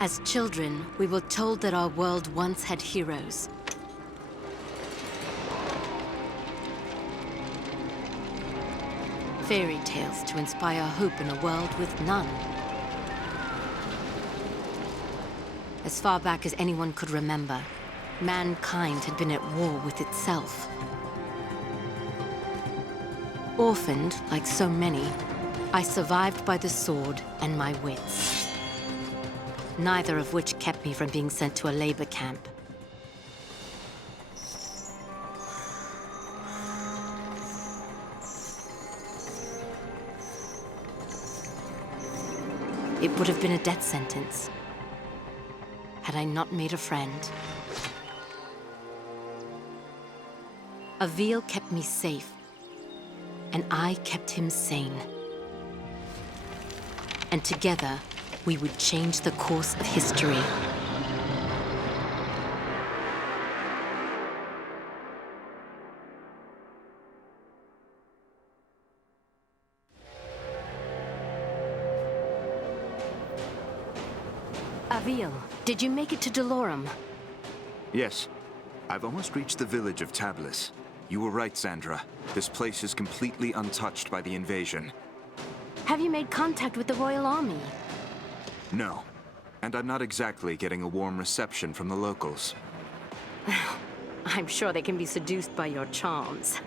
As children, we were told that our world once had heroes. Fairy tales to inspire hope in a world with none. As far back as anyone could remember, mankind had been at war with itself. Orphaned, like so many, I survived by the sword and my wits. Neither of which kept me from being sent to a labor camp. It would have been a death sentence, had I not made a friend. Avil kept me safe, and I kept him sane. And together, we would change the course of history. Avil, did you make it to Delorum? Yes. I've almost reached the village of Tablis. You were right, Sandra. This place is completely untouched by the invasion. Have you made contact with the Royal Army? No. And I'm not exactly getting a warm reception from the locals. I'm sure they can be seduced by your charms.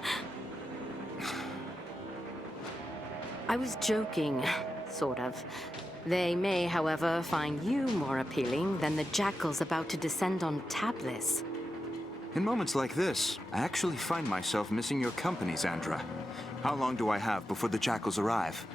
I was joking, sort of. They may, however, find you more appealing than the jackals about to descend on Tablis. In moments like this, I actually find myself missing your company, Sandra. How long do I have before the jackals arrive?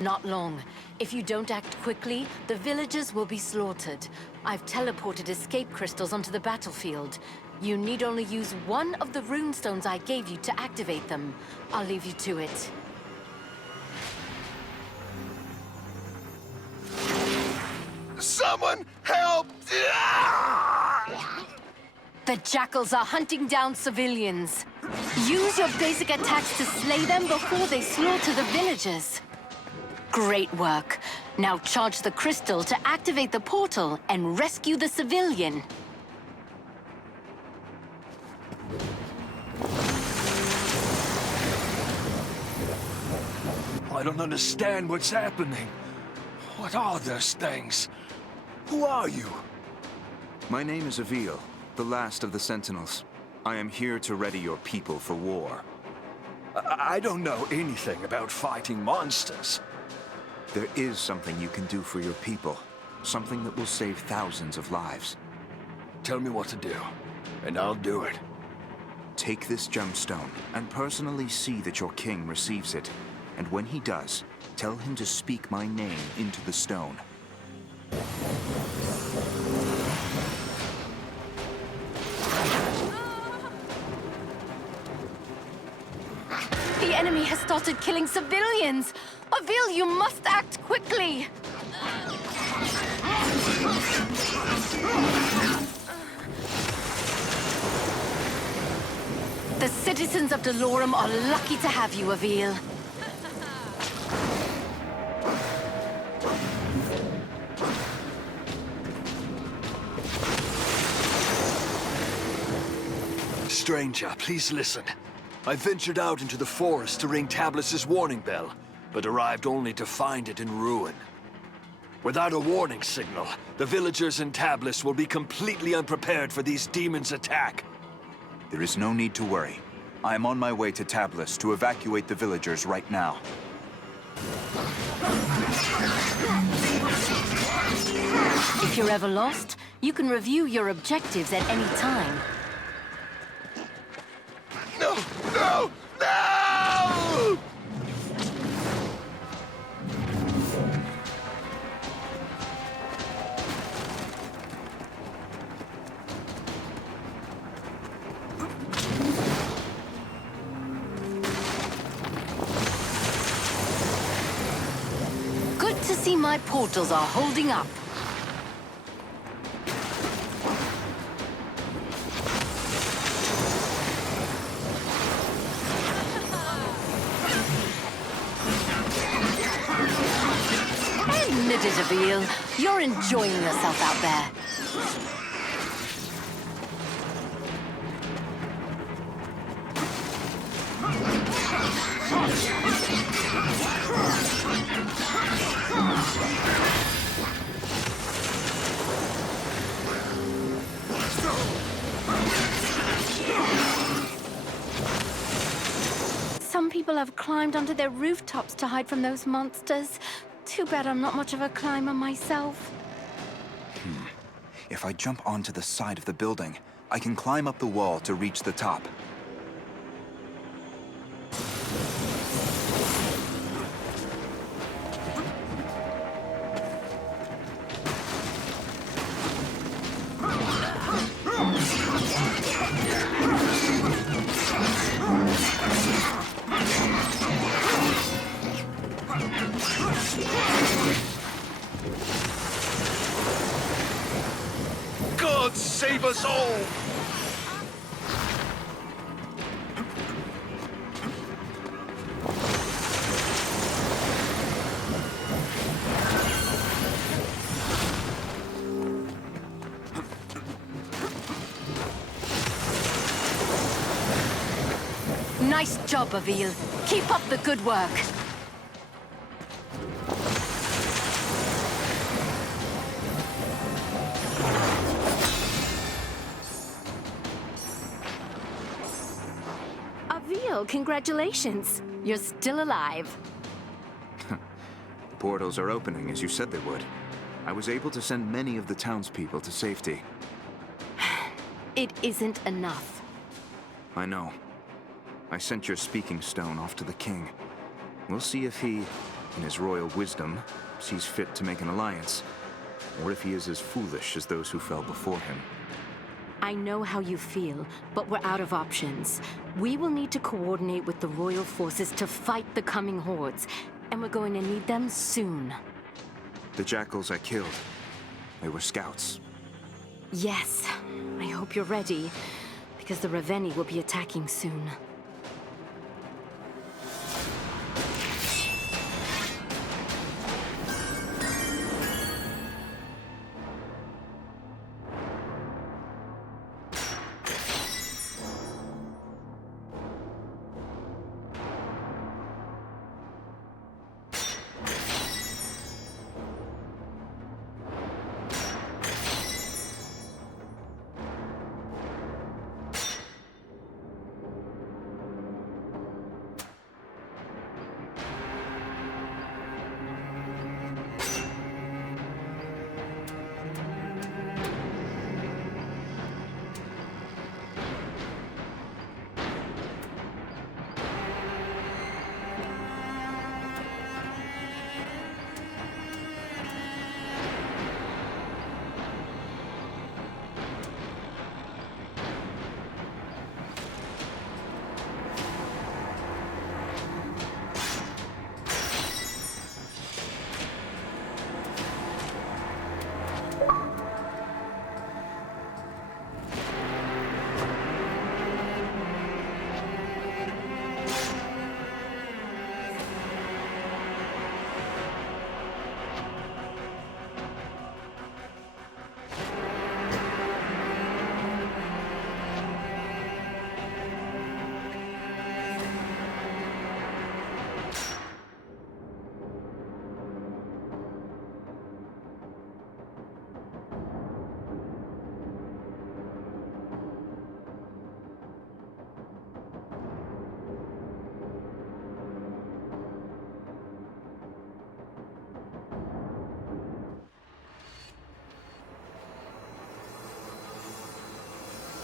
Not long. If you don't act quickly, the villagers will be slaughtered. I've teleported escape crystals onto the battlefield. You need only use one of the runestones I gave you to activate them. I'll leave you to it. Someone help! The jackals are hunting down civilians. Use your basic attacks to slay them before they slaughter the villagers. Great work. Now charge the crystal to activate the portal and rescue the civilian. I don't understand what's happening. What are those things? Who are you? My name is Avil, the last of the Sentinels. I am here to ready your people for war. I don't know anything about fighting monsters. There is something you can do for your people. Something that will save thousands of lives. Tell me what to do, and I'll do it. Take this gemstone and personally see that your king receives it. And when he does, tell him to speak my name into the stone. The enemy has started killing civilians! Avil, you must act quickly! The citizens of Delorum are lucky to have you, Avil. Stranger, please listen. I ventured out into the forest to ring Tablis' warning bell, but arrived only to find it in ruin. Without a warning signal, the villagers in Tablis will be completely unprepared for these demons' attack. There is no need to worry. I am on my way to Tablis to evacuate the villagers right now. If you're ever lost, you can review your objectives at any time. No! No! No! Good to see my portals are holding up. And Admit it, Avil. You're enjoying yourself out there. Some people have climbed onto their rooftops to hide from those monsters. Too bad I'm not much of a climber myself. If I jump onto the side of the building, I can climb up the wall to reach the top. God save us all! Nice job, Avil. Keep up the good work. Avil, congratulations. You're still alive. Portals are opening, as you said they would. I was able to send many of the townspeople to safety. It isn't enough. I know. I sent your speaking stone off to the king. We'll see if he, in his royal wisdom, sees fit to make an alliance, or if he is as foolish as those who fell before him. I know how you feel, but we're out of options. We will need to coordinate with the royal forces to fight the coming hordes, and we're going to need them soon. The jackals I killed, they were scouts. Yes, I hope you're ready, because the Raveni will be attacking soon.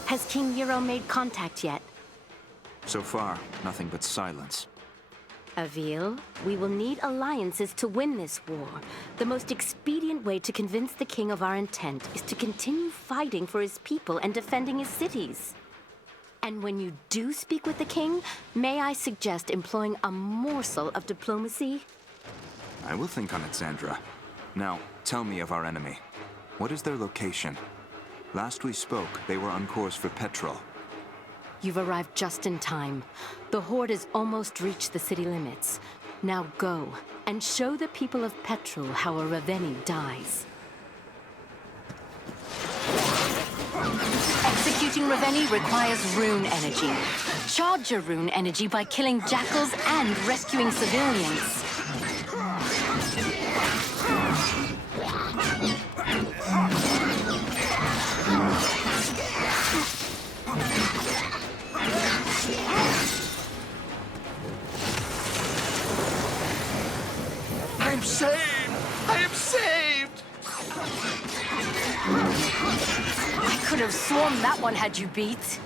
Has King Euro made contact yet? So far, nothing but silence. Avil, we will need alliances to win this war. The most expedient way to convince the king of our intent is to continue fighting for his people and defending his cities. And when you do speak with the king, may I suggest employing a morsel of diplomacy? I will think on it, Sandra. Now, tell me of our enemy. What is their location? Last we spoke, they were on course for Petrol. You've arrived just in time. The Horde has almost reached the city limits. Now go, and show the people of Petrol how a Raveni dies. Executing Raveni requires rune energy. Charge your rune energy by killing jackals and rescuing civilians. I'm saved! I am saved! I could have sworn that one had you beat.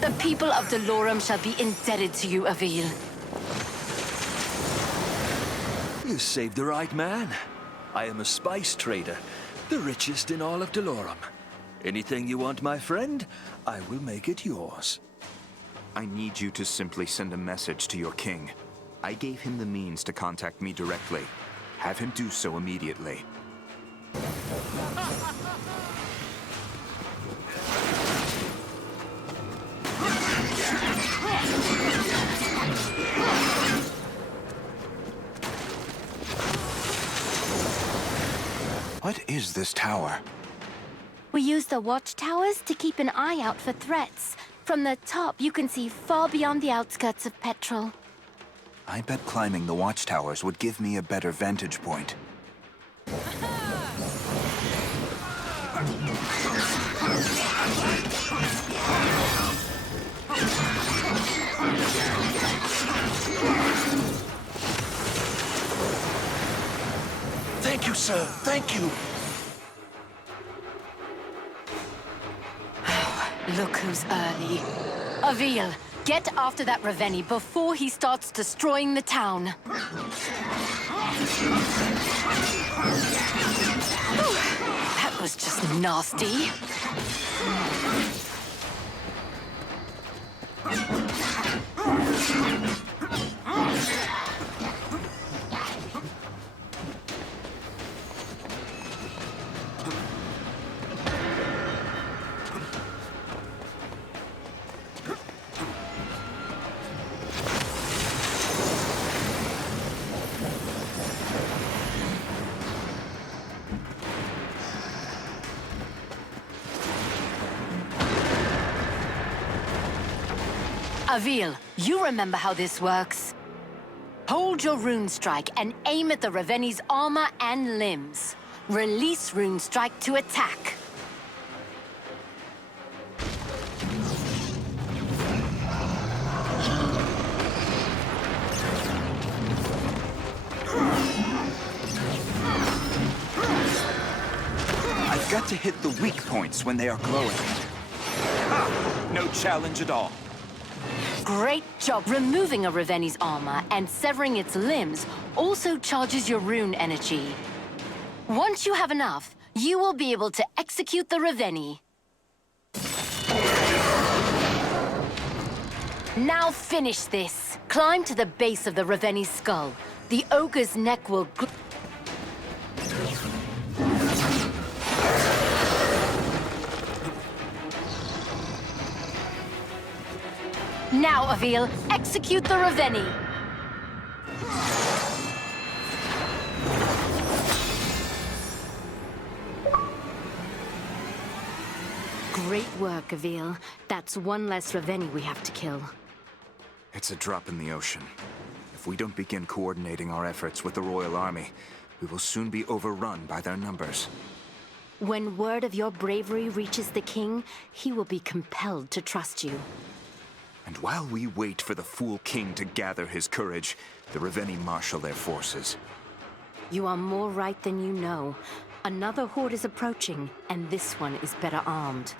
The people of Delorum shall be indebted to you, Avil. You saved the right man. I am a spice trader, the richest in all of Delorum. Anything you want, my friend, I will make it yours. I need you to simply send a message to your king. I gave him the means to contact me directly. Have him do so immediately. What is this tower? We use the watchtowers to keep an eye out for threats. From the top, you can see far beyond the outskirts of Petrol. I bet climbing the watchtowers would give me a better vantage point. Thank you, sir. Thank you. Look who's early. Avil, get after that Raveni before he starts destroying the town. That was just nasty. Avil, you remember how this works. Hold your rune strike and aim at the Raveni's armor and limbs. Release rune strike to attack. I've got to hit the weak points when they are glowing. Ha! No challenge at all. Great job. Removing a Raveni's armor and severing its limbs also charges your rune energy. Once you have enough, you will be able to execute the Raveni. Now finish this. Climb to the base of the Raveni's skull. The ogre's neck will... Now, Avil, execute the Raveni! Great work, Avil. That's one less Raveni we have to kill. It's a drop in the ocean. If we don't begin coordinating our efforts with the Royal Army, we will soon be overrun by their numbers. When word of your bravery reaches the king, he will be compelled to trust you. And while we wait for the fool king to gather his courage, the Raveni marshal their forces. You are more right than you know. Another horde is approaching, and this one is better armed.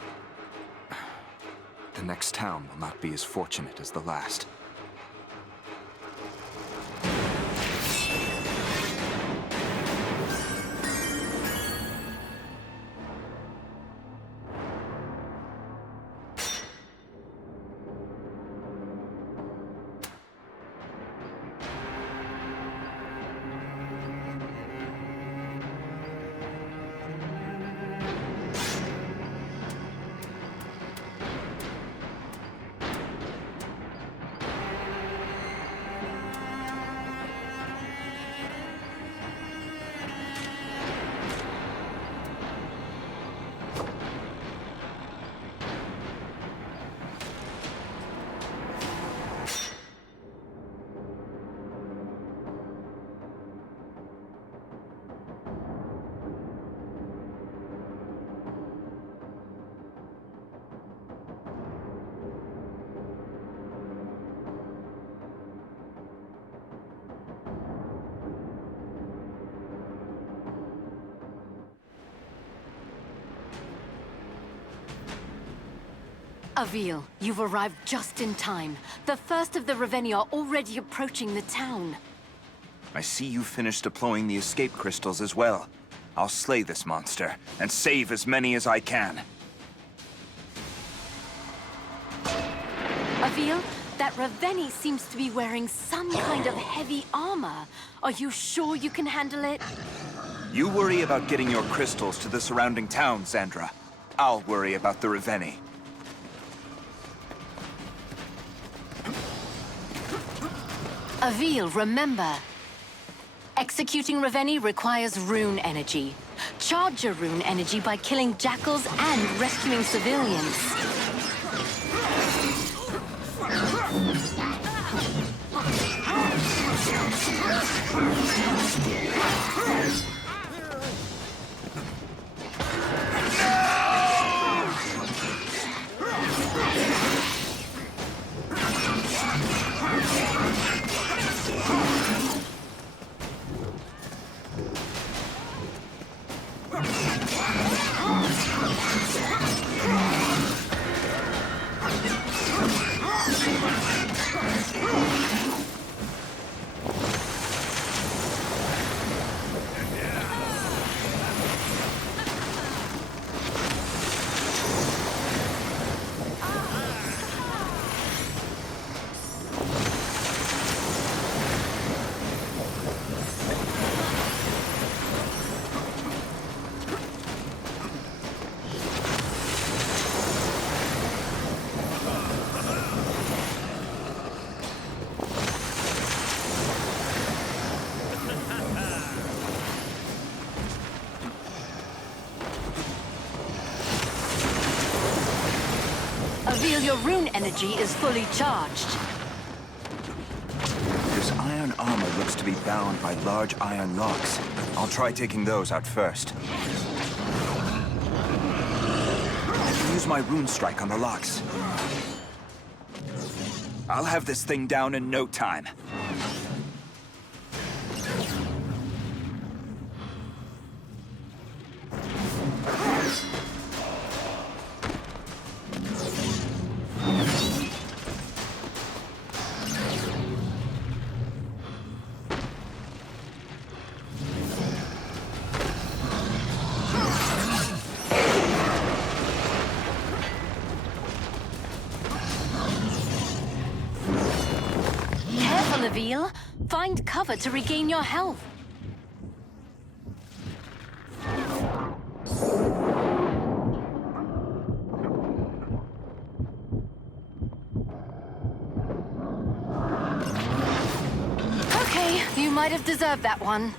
The next town will not be as fortunate as the last. Avil, you've arrived just in time. The first of the Revenni are already approaching the town. I see you finished deploying the escape crystals as well. I'll slay this monster, and save as many as I can. Avil, that Revenni seems to be wearing some kind of heavy armor. Are you sure you can handle it? You worry about getting your crystals to the surrounding towns, Sandra. I'll worry about the Revenni. Avil, remember. Executing Revenni requires rune energy. Charge your rune energy by killing jackals and rescuing civilians. Avil, your rune energy is fully charged. This iron armor looks to be bound by large iron locks. I'll try taking those out first. I can use my rune strike on the locks. I'll have this thing down in no time. Avil, find cover to regain your health. Okay, you might have deserved that one.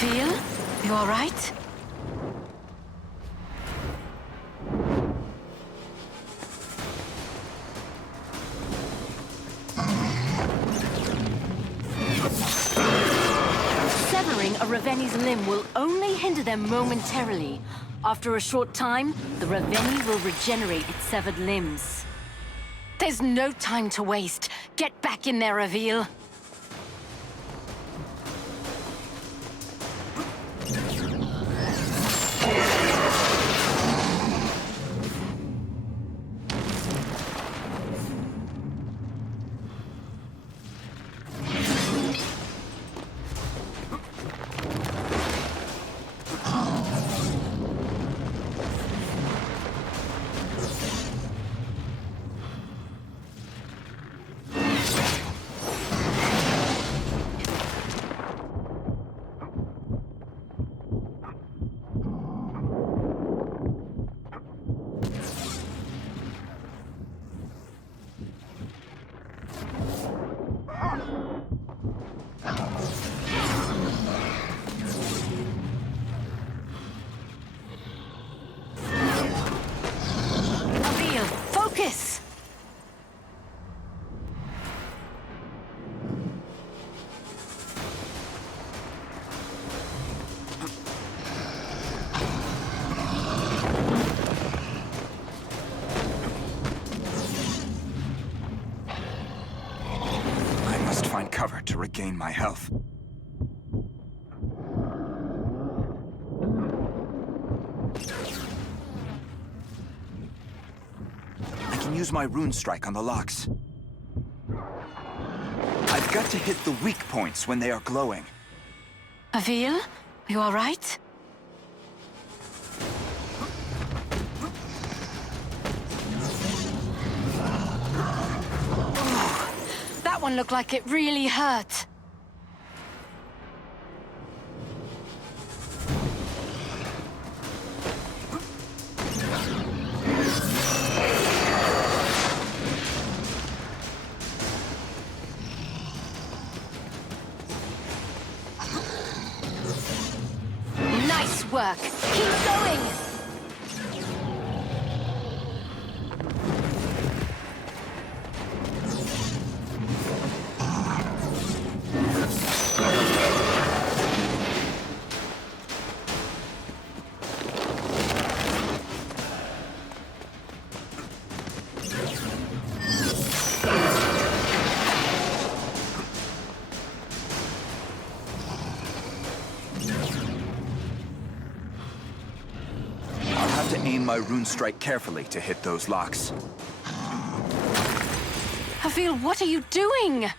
Avil, you all right? Severing a Revenni's limb will only hinder them momentarily. After a short time, the Revenni will regenerate its severed limbs. There's no time to waste. Get back in there, Avil. regain my health. I can use my rune strike on the locks. I've got to hit the weak points when they are glowing. Avil, you all right? Oh, that one looked like it really hurt. Nice work. Keep going. Aim my rune strike carefully to hit those locks. Avil, what are you doing?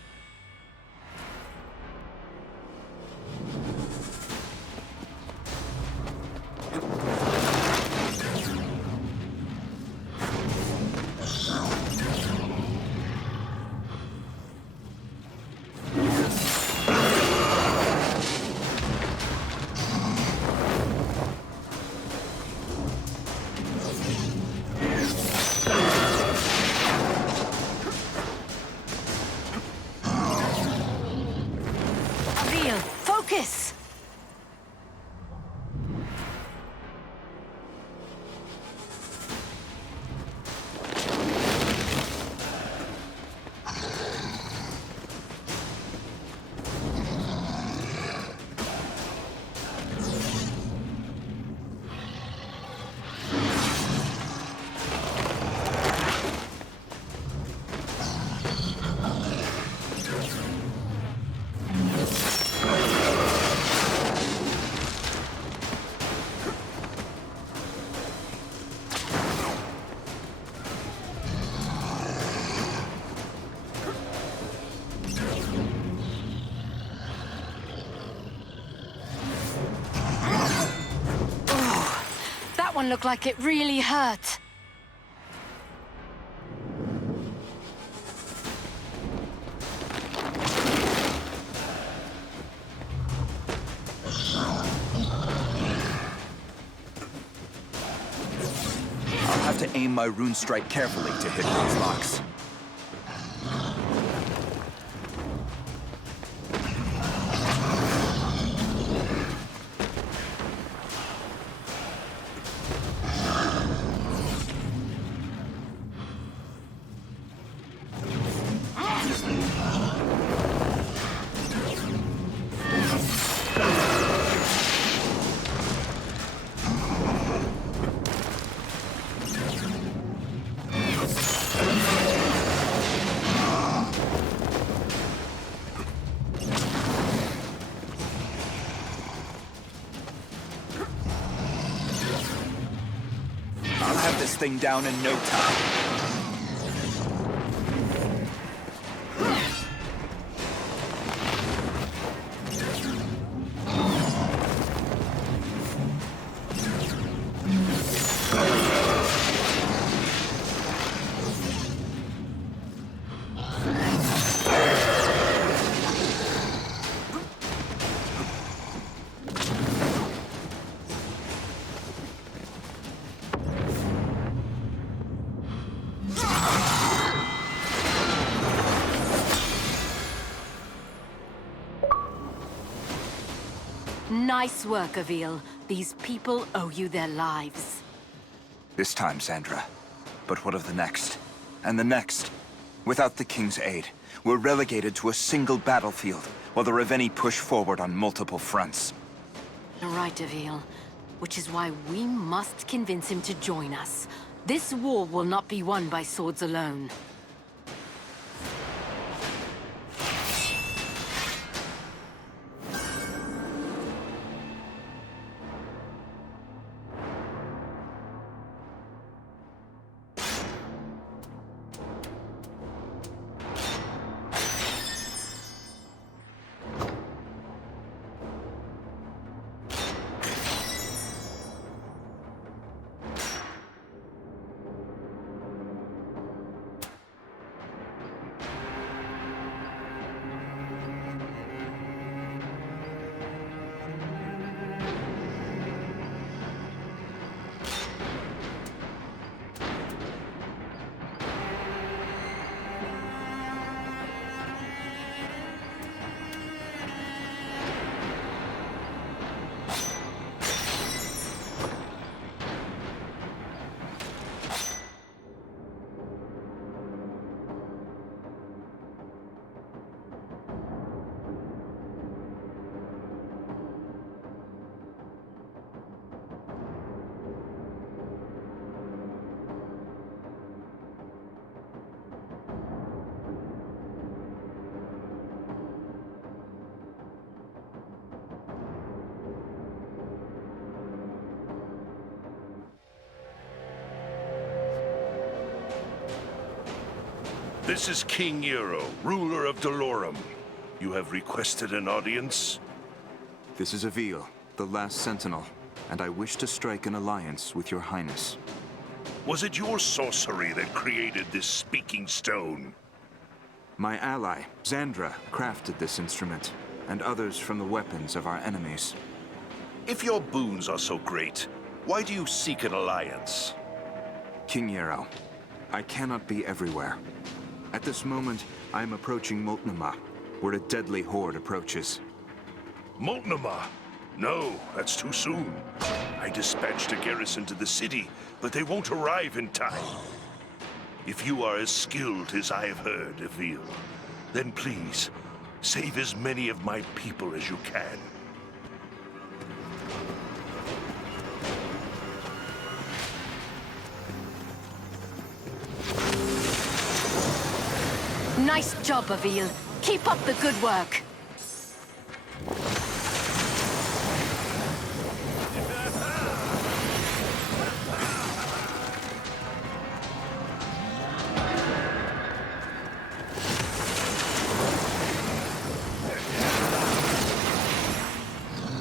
Focus! That one looked like it really hurt. I'll have to aim my rune strike carefully to hit those locks. I'll have this thing down in no time. Nice work, Avil. These people owe you their lives. This time, Sandra. But what of the next? And the next? Without the King's aid, we're relegated to a single battlefield, while the Ravenni push forward on multiple fronts. You're right, Avil. Which is why we must convince him to join us. This war will not be won by swords alone. This is King Eero, ruler of Dolorum. You have requested an audience? This is Avil, the last sentinel, and I wish to strike an alliance with your highness. Was it your sorcery that created this speaking stone? My ally, Xandra, crafted this instrument, and others from the weapons of our enemies. If your boons are so great, why do you seek an alliance? King Eero, I cannot be everywhere. At this moment, I am approaching Moltnema, where a deadly horde approaches. Moltnema? No, that's too soon. I dispatched a garrison to the city, but they won't arrive in time. If you are as skilled as I have heard, Avil, then please, save as many of my people as you can. Nice job, Avil. Keep up the good work.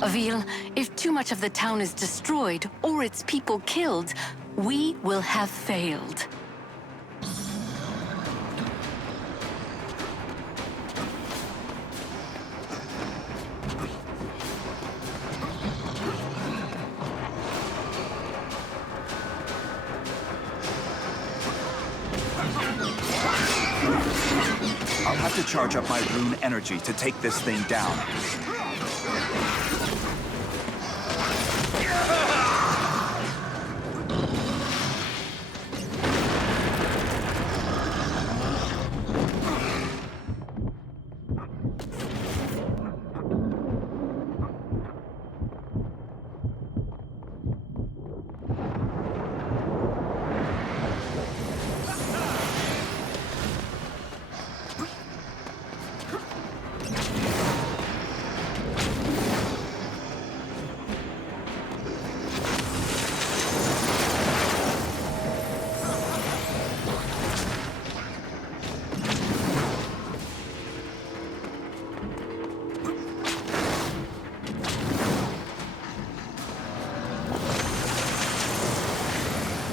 Avil, if too much of the town is destroyed or its people killed, we will have failed. I'll have to charge up my rune energy to take this thing down.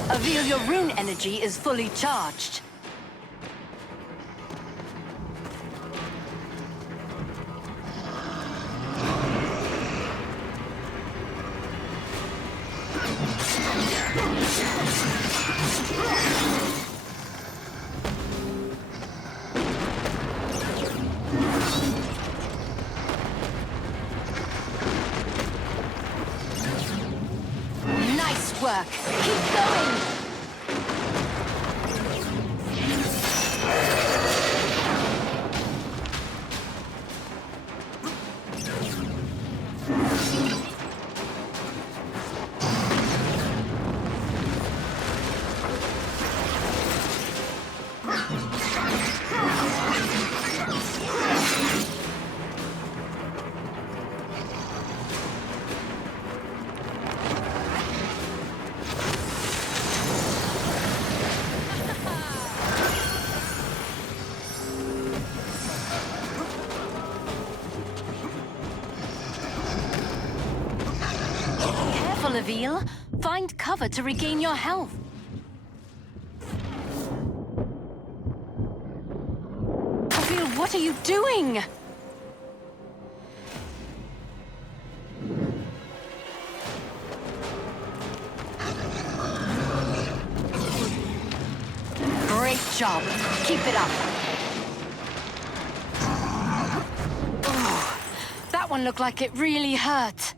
Avil, your rune energy is fully charged. Nice work. Keep going. Careful, Avil. Find cover to regain your health. Avil, what are you doing? Great job. Keep it up. Ooh, that one looked like it really hurt.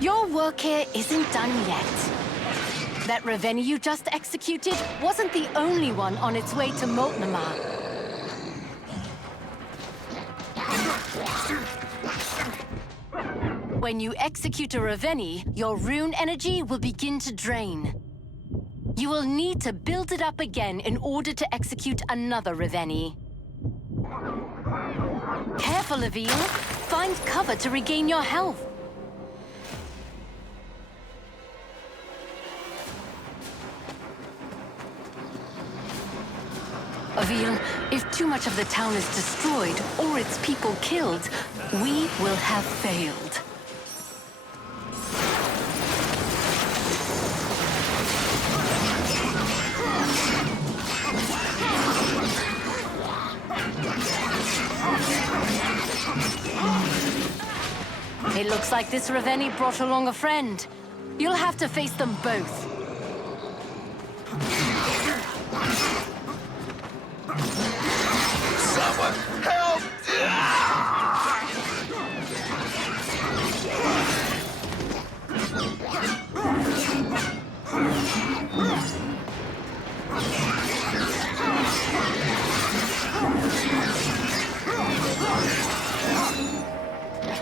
Your work here isn't done yet. That Ravenni you just executed wasn't the only one on its way to Moltnamar. When you execute a Ravenni, your rune energy will begin to drain. You will need to build it up again in order to execute another Ravenni. Careful, Avil. Find cover to regain your health. Avil, if too much of the town is destroyed or its people killed, we will have failed. It looks like this Ravenni brought along a friend. You'll have to face them both. Someone help!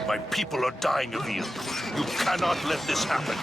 My people are dying of you. You cannot let this happen.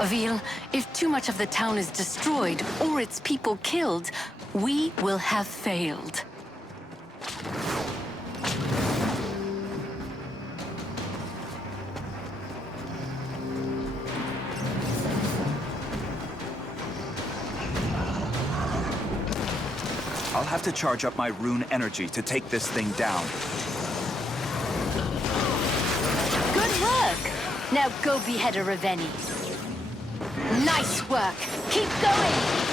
Avil, if too much of the town is destroyed or its people killed, we will have failed. I'll have to charge up my rune energy to take this thing down. Good work! Now go behead a Ravenni. Nice work! Keep going!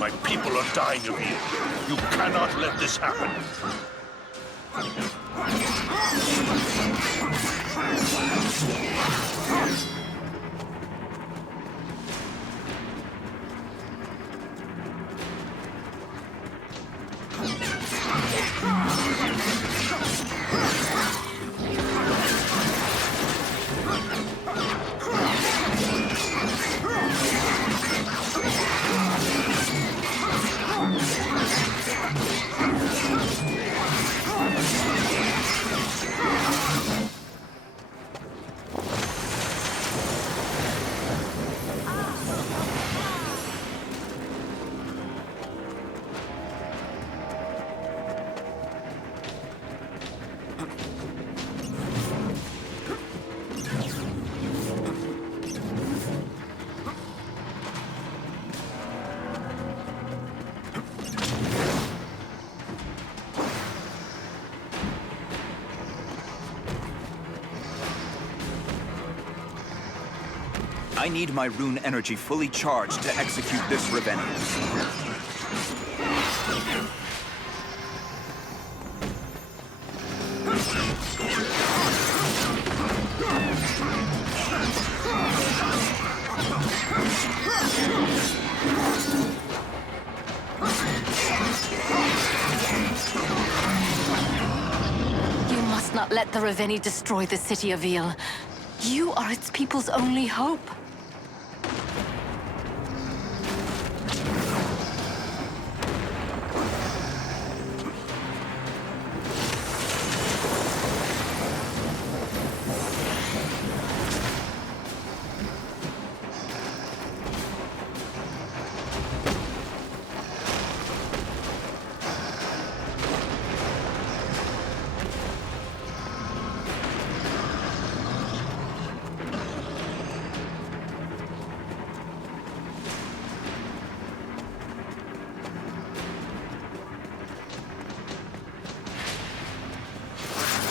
My people are dying of you. You cannot let this happen. I need my rune energy fully charged to execute this Ravenni. let the Ravenni destroy the city of Eel. You are its people's only hope.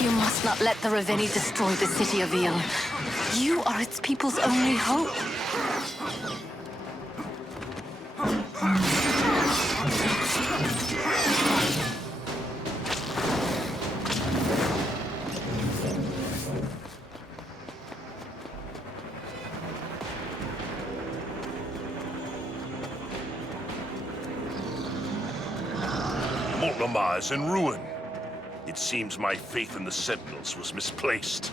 You must not let the Ravenni destroy the city of Eel. You are its people's only hope. Multnomah is in ruin. It seems my faith in the Sentinels was misplaced.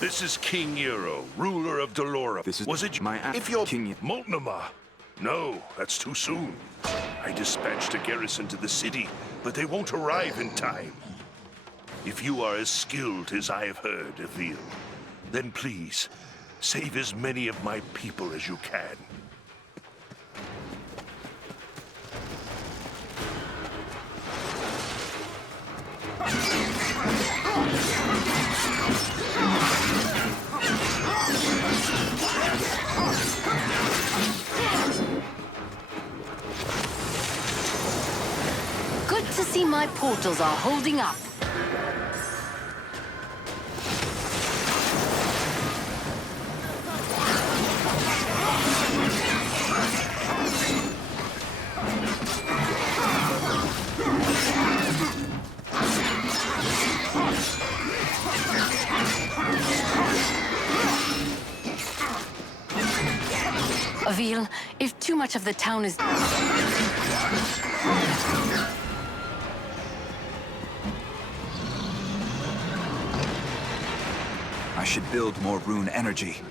This is King Eero, ruler of Dolora. This is Was it my if you're King. Multnomah? No, that's too soon. I dispatched a garrison to the city, but they won't arrive in time. If you are as skilled as I have heard of Eel, then please, save as many of my people as you can. Good to see my portals are holding up. Avil, if too much of the town is... I should build more rune energy.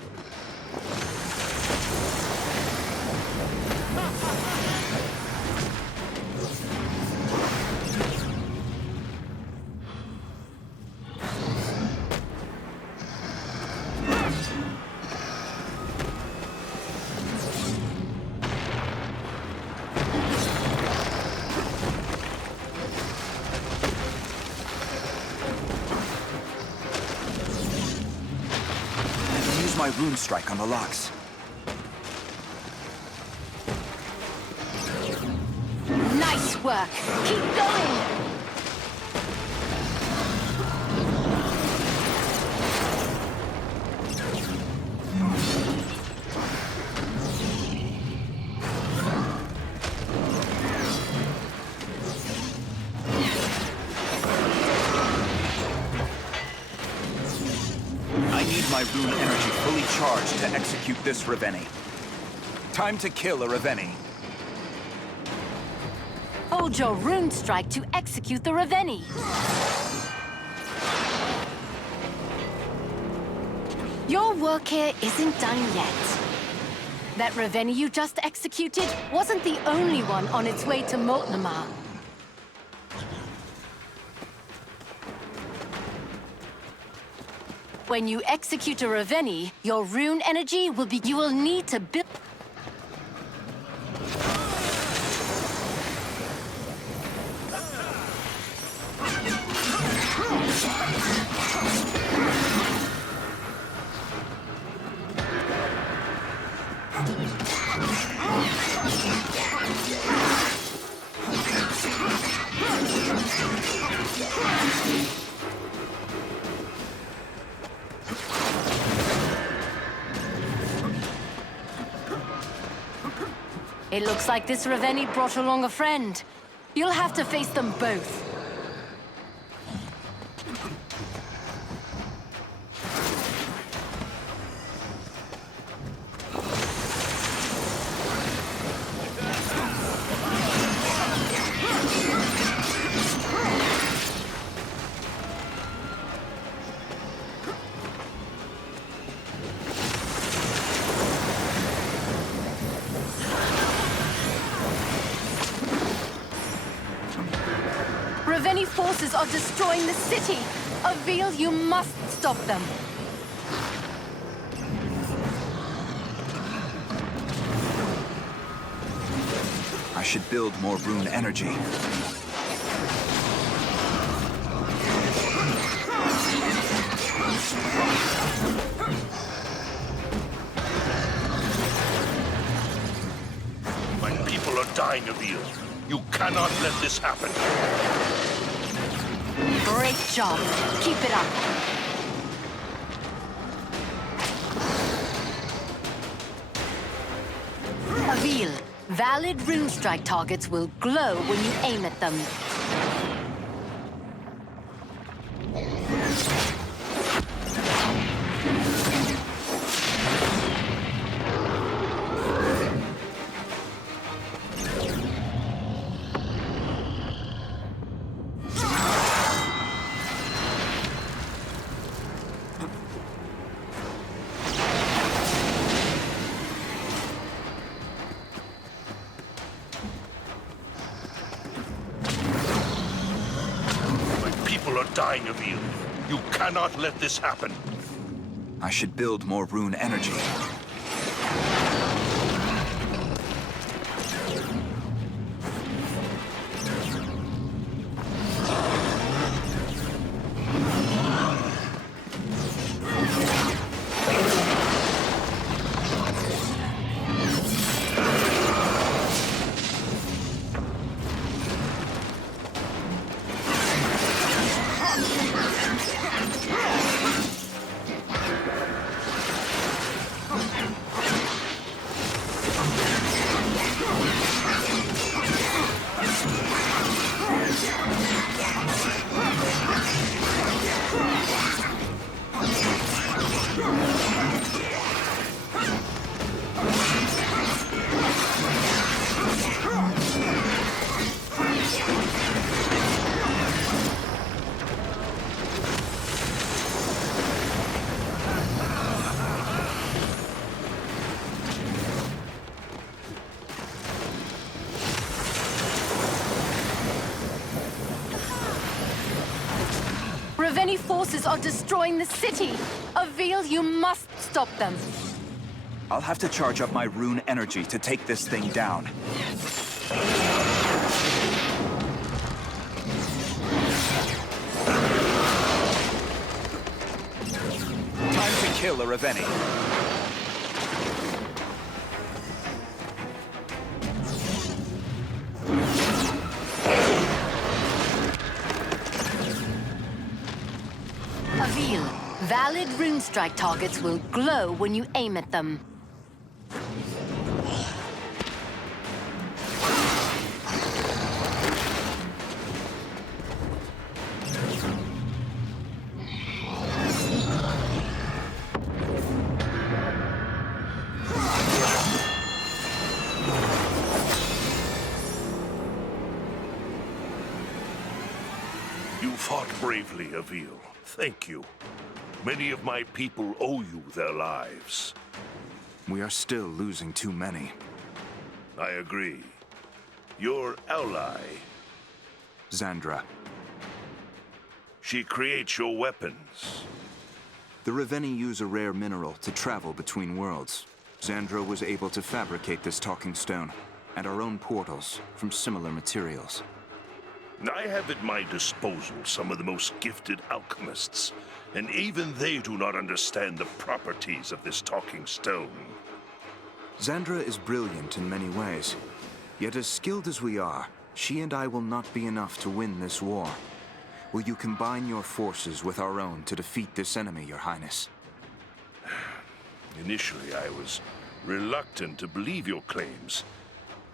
My rune strike on the locks. Nice work! Keep going! I need my rune energy fully charged to execute this Ravenni. Time to kill a Ravenni. Hold your rune strike to execute the Ravenni. Your work here isn't done yet. That Ravenni you just executed wasn't the only one on its way to Multnomah. When you execute a Ravenni, your rune energy will be... You will need to build... It looks like this Ravenni brought along a friend. You'll have to face them both. Ravenni forces are destroying the city. Avil, you must stop them. I should build more rune energy. My people are dying, Avil. You cannot let this happen. Great job. Keep it up. Avil, valid rune strike targets will glow when you aim at them. Dying of you. You cannot let this happen. I should build more rune energy. Ravenni forces are destroying the city. Avil, you must stop them. I'll have to charge up my rune energy to take this thing down. Time to kill a Ravenni. Avil, valid rune strike targets will glow when you aim at them. You fought bravely, Avil. Thank you. Many of my people owe you their lives. We are still losing too many. I agree. Your ally, Xandra. she creates your weapons. The Ravenni use a rare mineral to travel between worlds. Xandra was able to fabricate this talking stone, and our own portals, from similar materials. I have at my disposal some of the most gifted alchemists, and even they do not understand the properties of this talking stone. Xandra is brilliant in many ways. Yet as skilled as we are, she and I will not be enough to win this war. Will you combine your forces with our own to defeat this enemy, Your Highness? Initially, I was reluctant to believe your claims,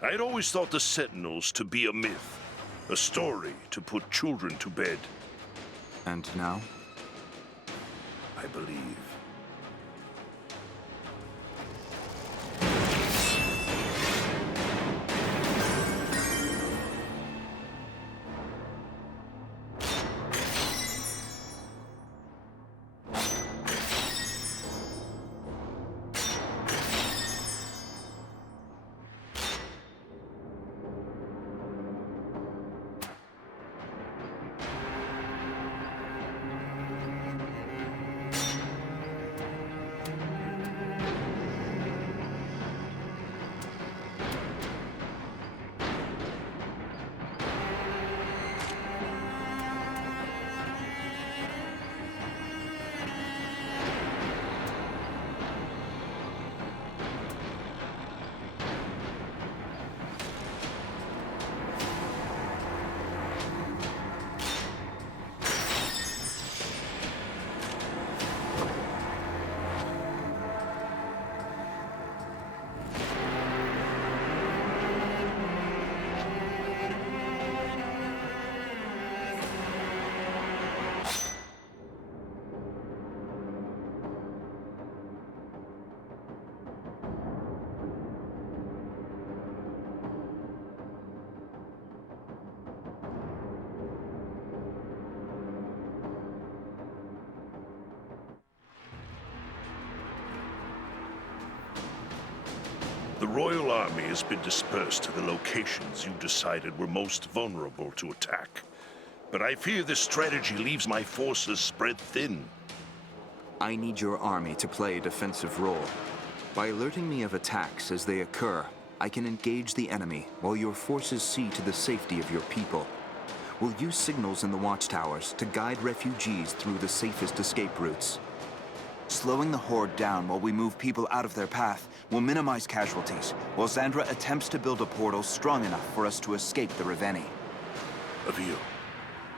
I'd always thought the Sentinels to be a myth, a story to put children to bed. And now? I believe. The Royal Army has been dispersed to the locations you decided were most vulnerable to attack. But I fear this strategy leaves my forces spread thin. I need your army to play a defensive role. By alerting me of attacks as they occur, I can engage the enemy while your forces see to the safety of your people. We'll use signals in the watchtowers to guide refugees through the safest escape routes. Slowing the Horde down while we move people out of their path will minimize casualties, while Xandra attempts to build a portal strong enough for us to escape the Reveni. Avil,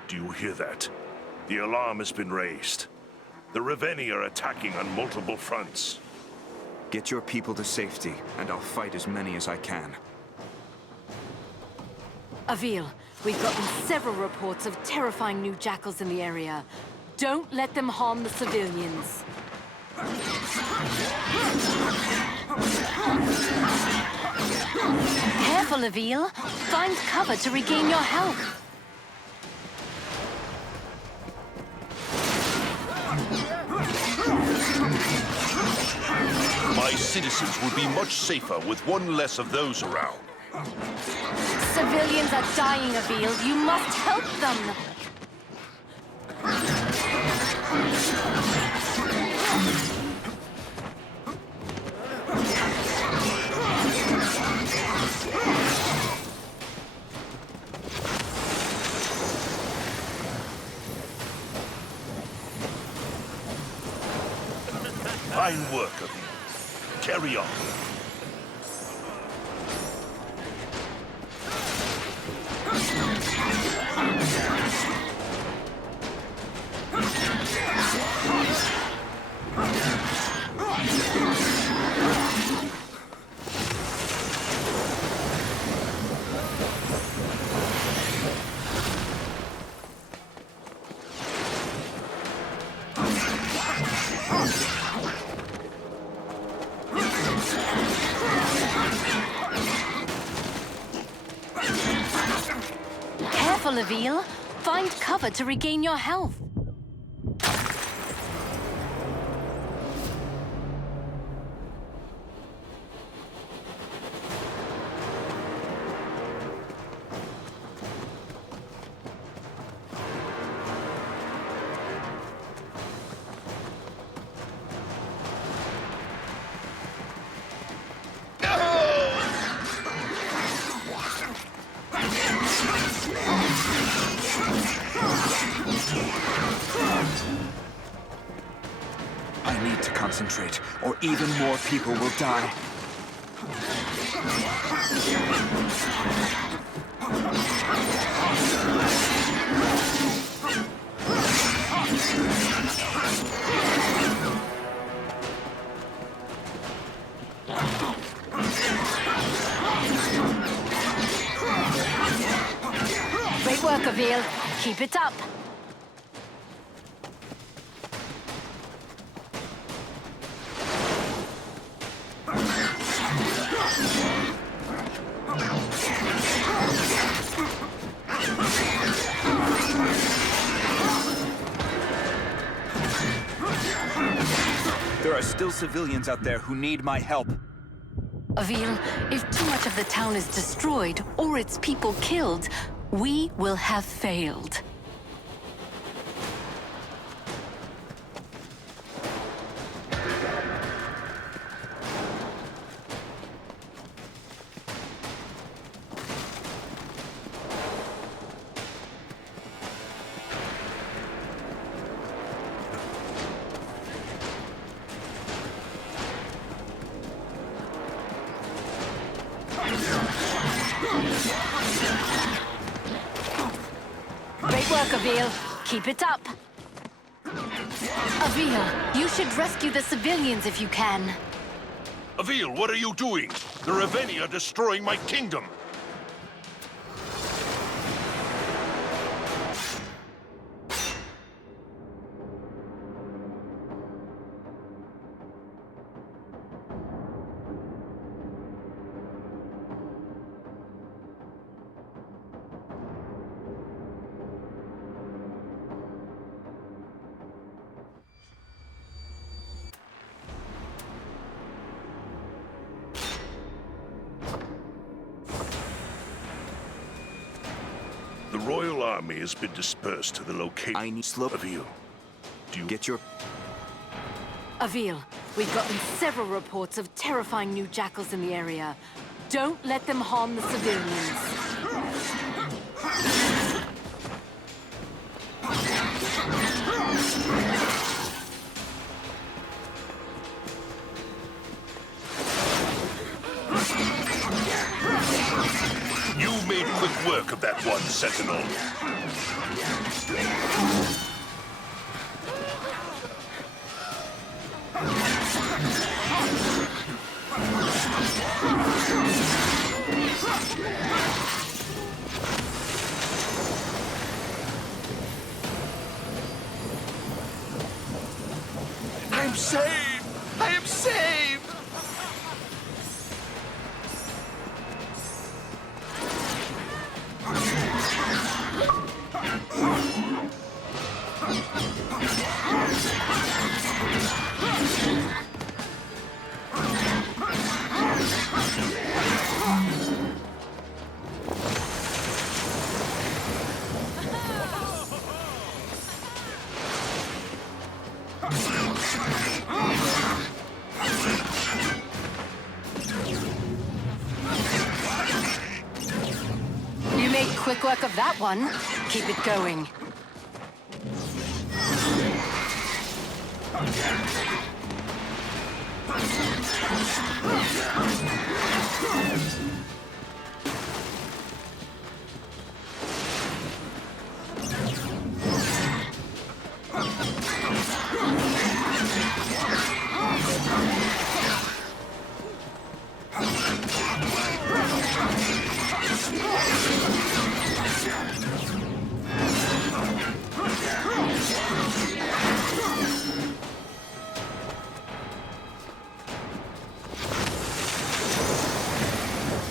do you hear that? The alarm has been raised. The Reveni are attacking on multiple fronts. Get your people to safety, and I'll fight as many as I can. Avil, we've gotten several reports of terrifying new jackals in the area. Don't let them harm the civilians. Careful, Avil. Find cover to regain your health. My citizens will be much safer with one less of those around. Civilians are dying, Avil. You must help them. Fine work, Avil. Carry on. Careful, Avil. Find cover to regain your health. I need to concentrate, or even more people will die. work, Avil. Keep it up. There are still civilians out there who need my help. Avil, if too much of the town is destroyed or its people killed, we will have failed. Great work, Avil. Keep it up. Avil, you should rescue the civilians if you can. Avil, what are you doing? The Raveni are destroying my kingdom. The royal army has been dispersed to the location. I need slow. Avil, do you Get your... Avil, we've gotten several reports of terrifying new jackals in the area. Don't let them harm the civilians. You made quick work of that one, Sentinel. I'm saved! I am saved! You made quick work of that one. Keep it going.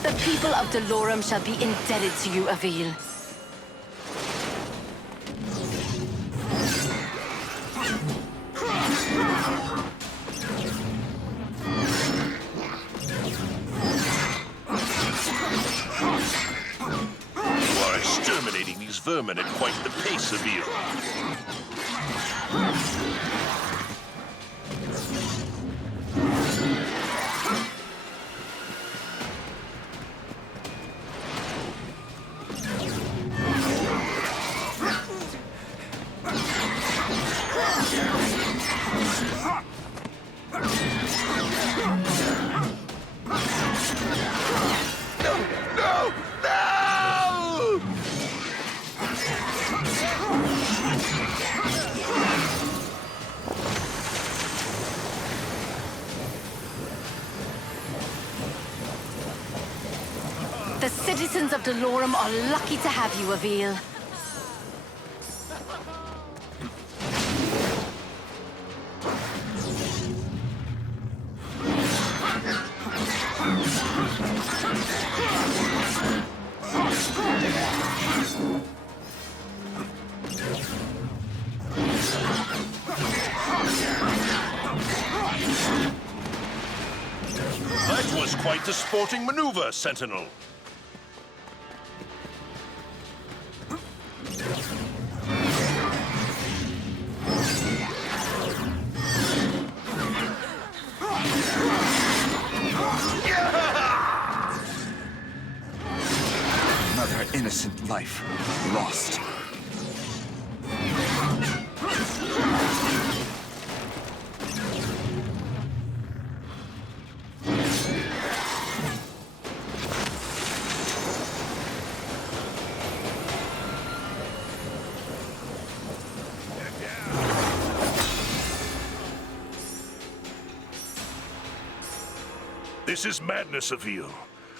The people of Delorum shall be indebted to you, Avil. You are exterminating these vermin at quite the pace, Avil. The citizens of Delorum are lucky to have you, Avil. That was quite the sporting maneuver, Sentinel. Another innocent life lost. This is madness, Avil.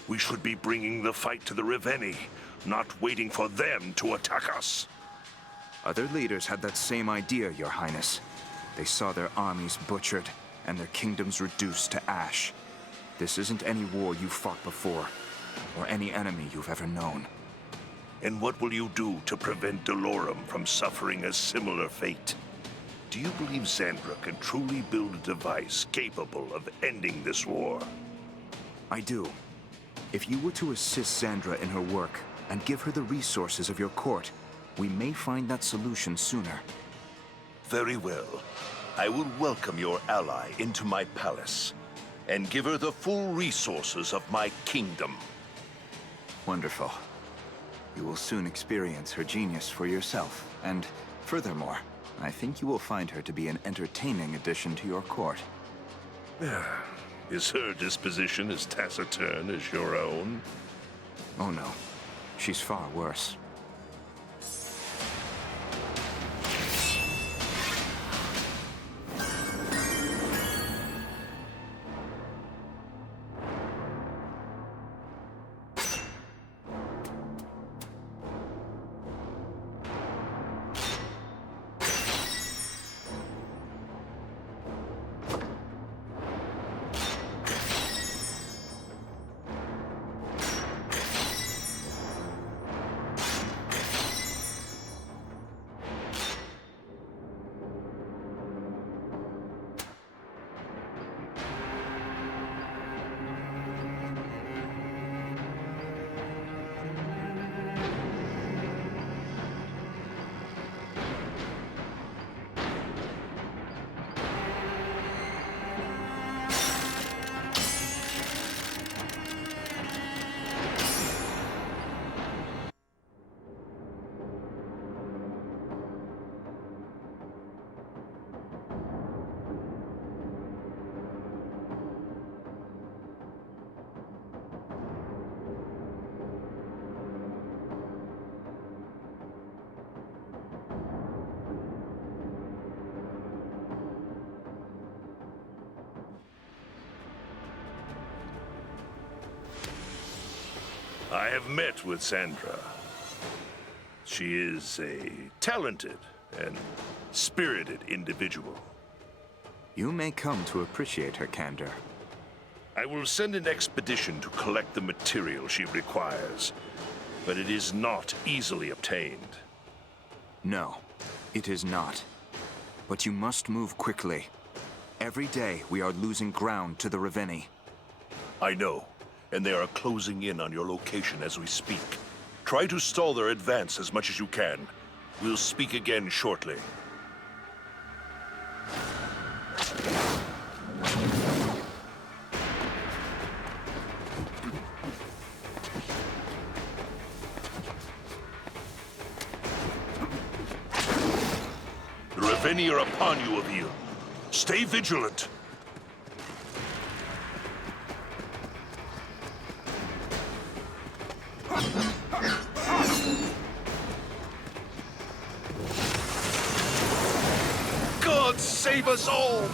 We should be bringing the fight to the Reveni, not waiting for them to attack us. Other leaders had that same idea, Your Highness. They saw their armies butchered and their kingdoms reduced to ash. This isn't any war you've fought before, or any enemy you've ever known. And what will you do to prevent Delorum from suffering a similar fate? Do you believe Xandra can truly build a device capable of ending this war? I do. If you were to assist Xandra in her work and give her the resources of your court, we may find that solution sooner. Very well. I will welcome your ally into my palace and give her the full resources of my kingdom. Wonderful. You will soon experience her genius for yourself, and furthermore, I think you will find her to be an entertaining addition to your court. Is her disposition as taciturn as your own? Oh no, she's far worse. I have met with Xandra. She is a talented and spirited individual. You may come to appreciate her candor. I will send an expedition to collect the material she requires, but it is not easily obtained. No, it is not. But you must move quickly. Every day we are losing ground to the Reveni. I know, and they are closing in on your location as we speak. Try to stall their advance as much as you can. We'll speak again shortly. The Reveni are upon you, Avil. Stay vigilant. God save us all!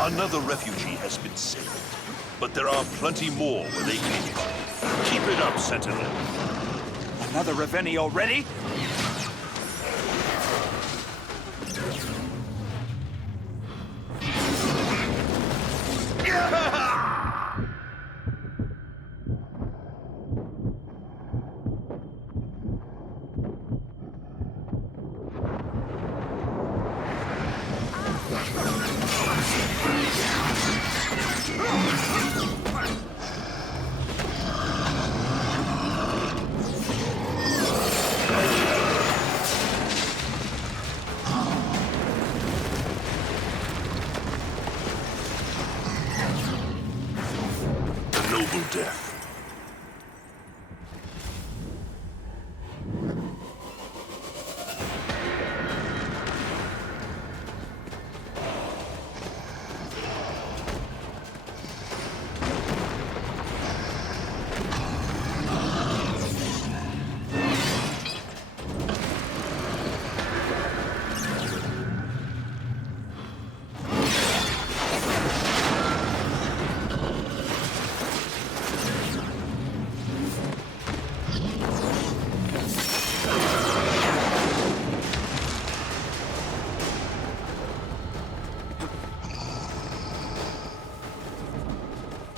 Another refugee has been saved, but there are plenty more where they came from. Keep it up, Sentinel. Another Reveni already? A noble death.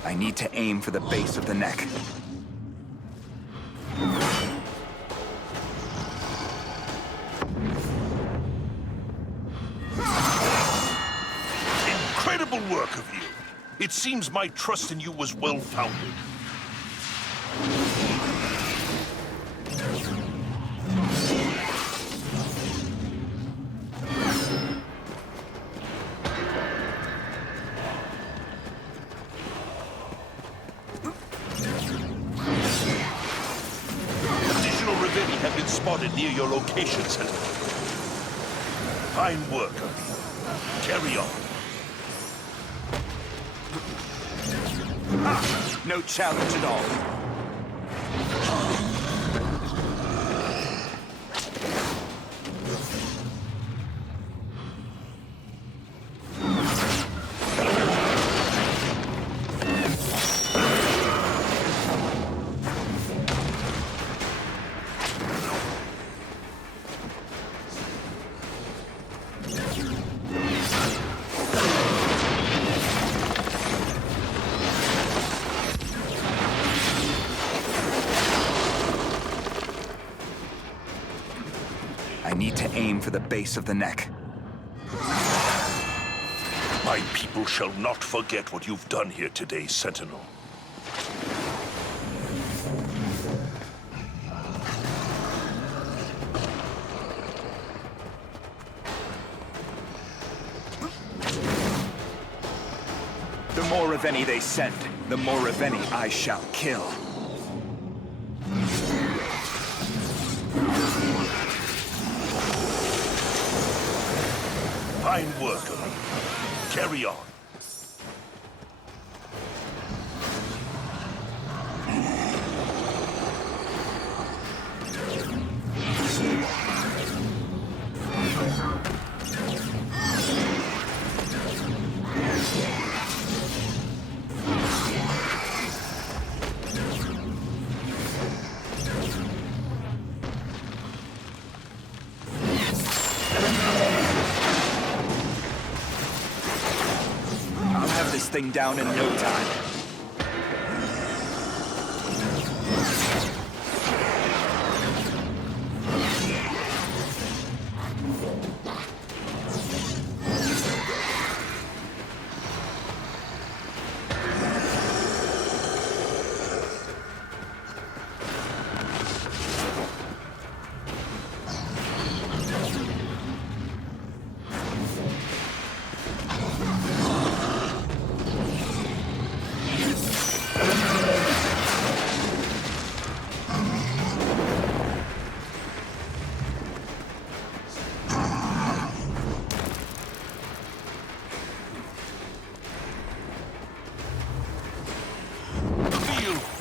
I need to aim for the base of the neck. Incredible work of you. It seems my trust in you was well-founded. Additional Reveni have been spotted near your location, Sentinel. Fine work of you. Carry on. No challenge at all. I need to aim for the base of the neck. My people shall not forget what you've done here today, Sentinel. The more Reveni they send, the more Reveni I shall kill. Fine work of you. Carry on. I'll have this thing down in no time.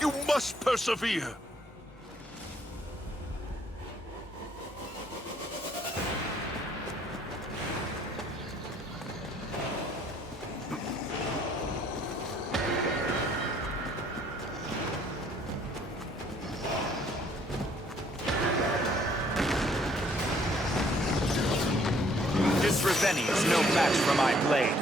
You must persevere. This Reveni is no match for my blade.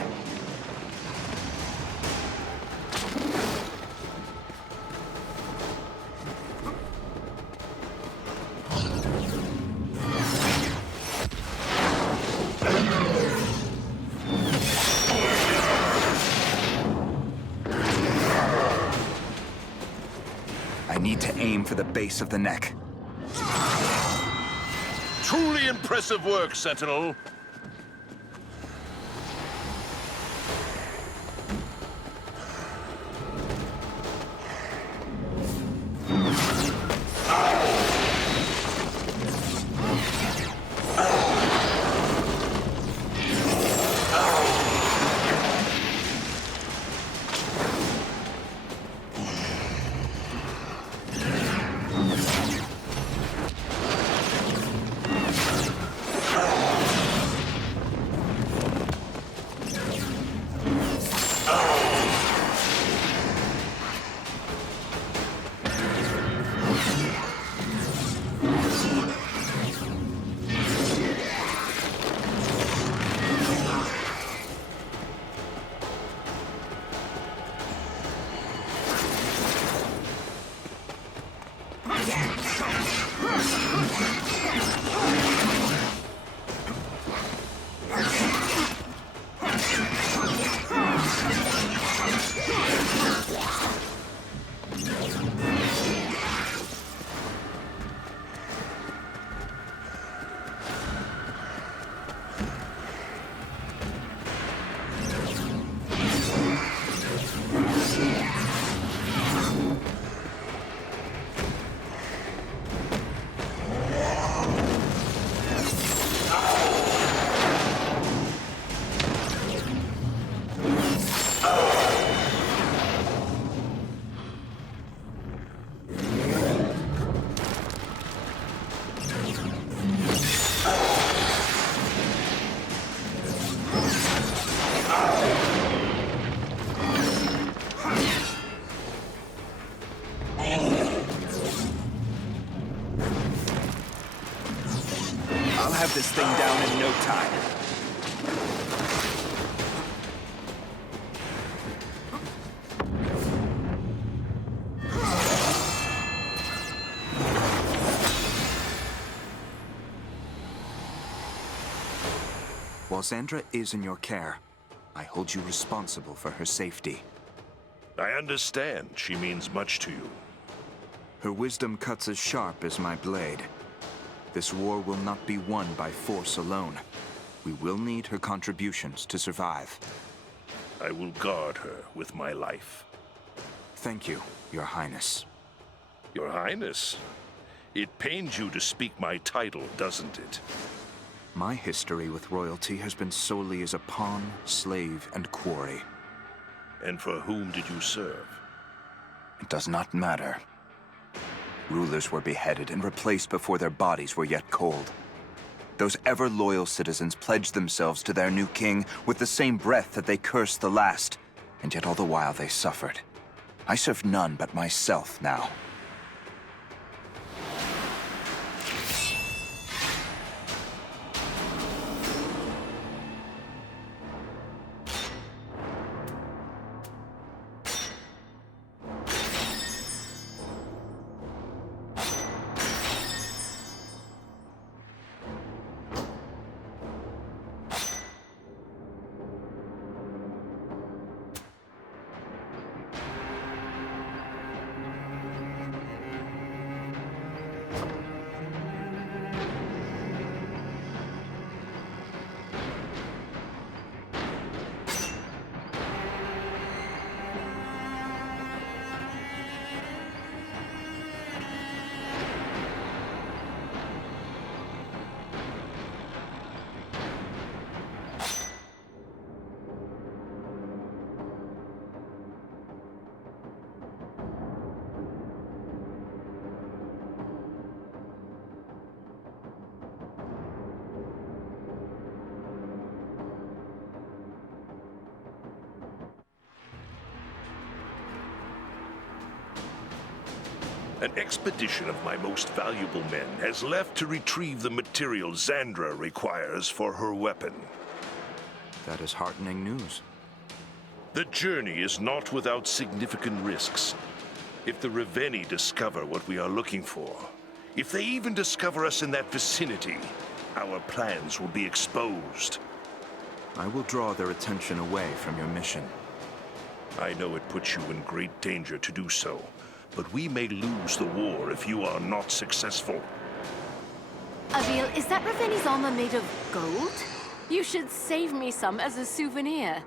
I need to aim for the base of the neck. Truly impressive work, Sentinel. I'll have this thing down in no time. While Xandra is in your care, I hold you responsible for her safety. I understand. She means much to you. Her wisdom cuts as sharp as my blade. This war will not be won by force alone. We will need her contributions to survive. I will guard her with my life. Thank you, Your Highness. Your Highness, it pains you to speak my title, doesn't it? My history with royalty has been solely as a pawn, slave, and quarry. And for whom did you serve? It does not matter. Rulers were beheaded and replaced before their bodies were yet cold. Those ever-loyal citizens pledged themselves to their new king with the same breath that they cursed the last, and yet all the while they suffered. I serve none but myself now. An expedition of my most valuable men has left to retrieve the material Xandra requires for her weapon. That is heartening news. The journey is not without significant risks. If the Reveni discover what we are looking for, if they even discover us in that vicinity, our plans will be exposed. I will draw their attention away from your mission. I know it puts you in great danger to do so, but we may lose the war if you are not successful. Avil, is that Raveni's armor made of gold? You should save me some as a souvenir.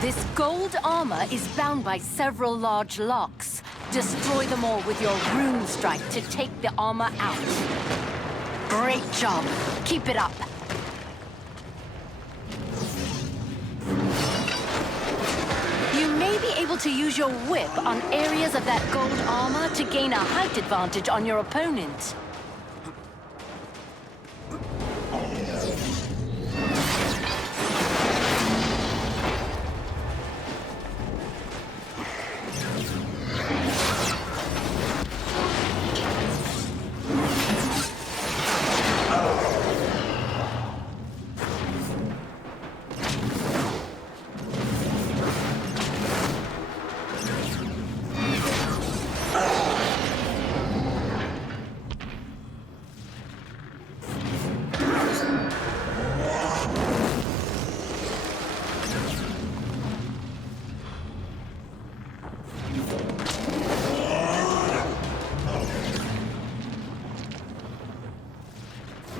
This gold armor is bound by several large locks. Destroy them all with your rune strike to take the armor out. Great job. Keep it up. You may be able to use your whip on areas of that gold armor to gain a height advantage on your opponent.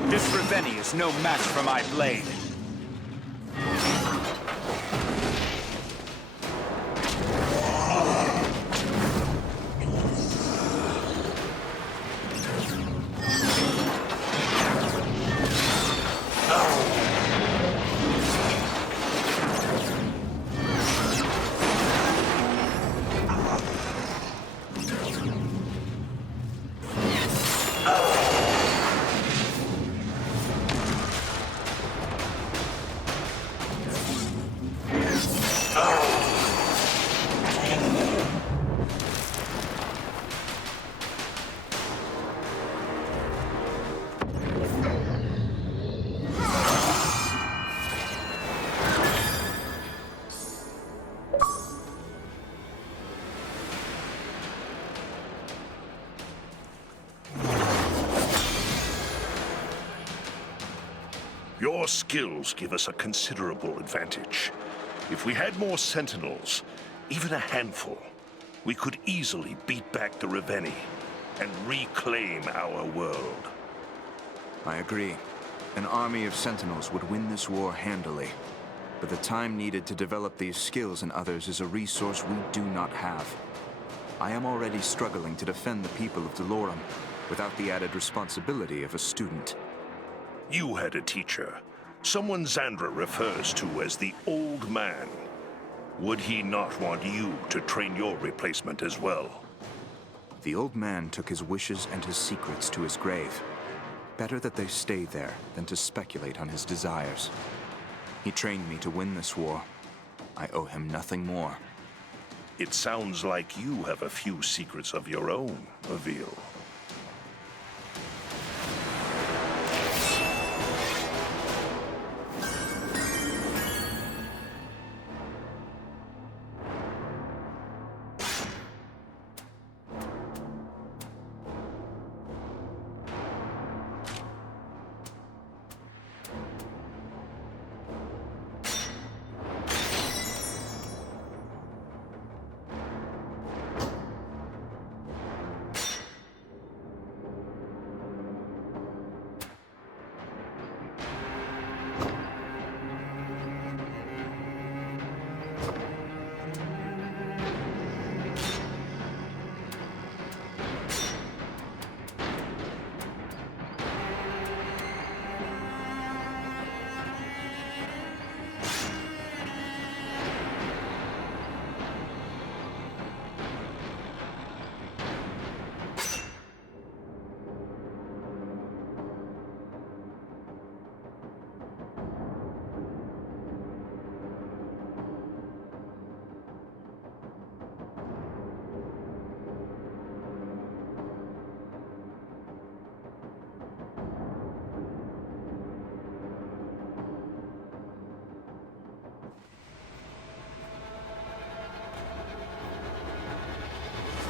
This Reveni is no match for my blade. Your skills give us a considerable advantage. If we had more sentinels, even a handful, we could easily beat back the Reveni and reclaim our world. I agree. An army of sentinels would win this war handily. But the time needed to develop these skills in others is a resource we do not have. I am already struggling to defend the people of Delorum without the added responsibility of a student. You had a teacher, someone Xandra refers to as the Old Man. Would he not want you to train your replacement as well? The old man took his wishes and his secrets to his grave. Better that they stay there than to speculate on his desires. He trained me to win this war. I owe him nothing more. It sounds like you have a few secrets of your own, Avil.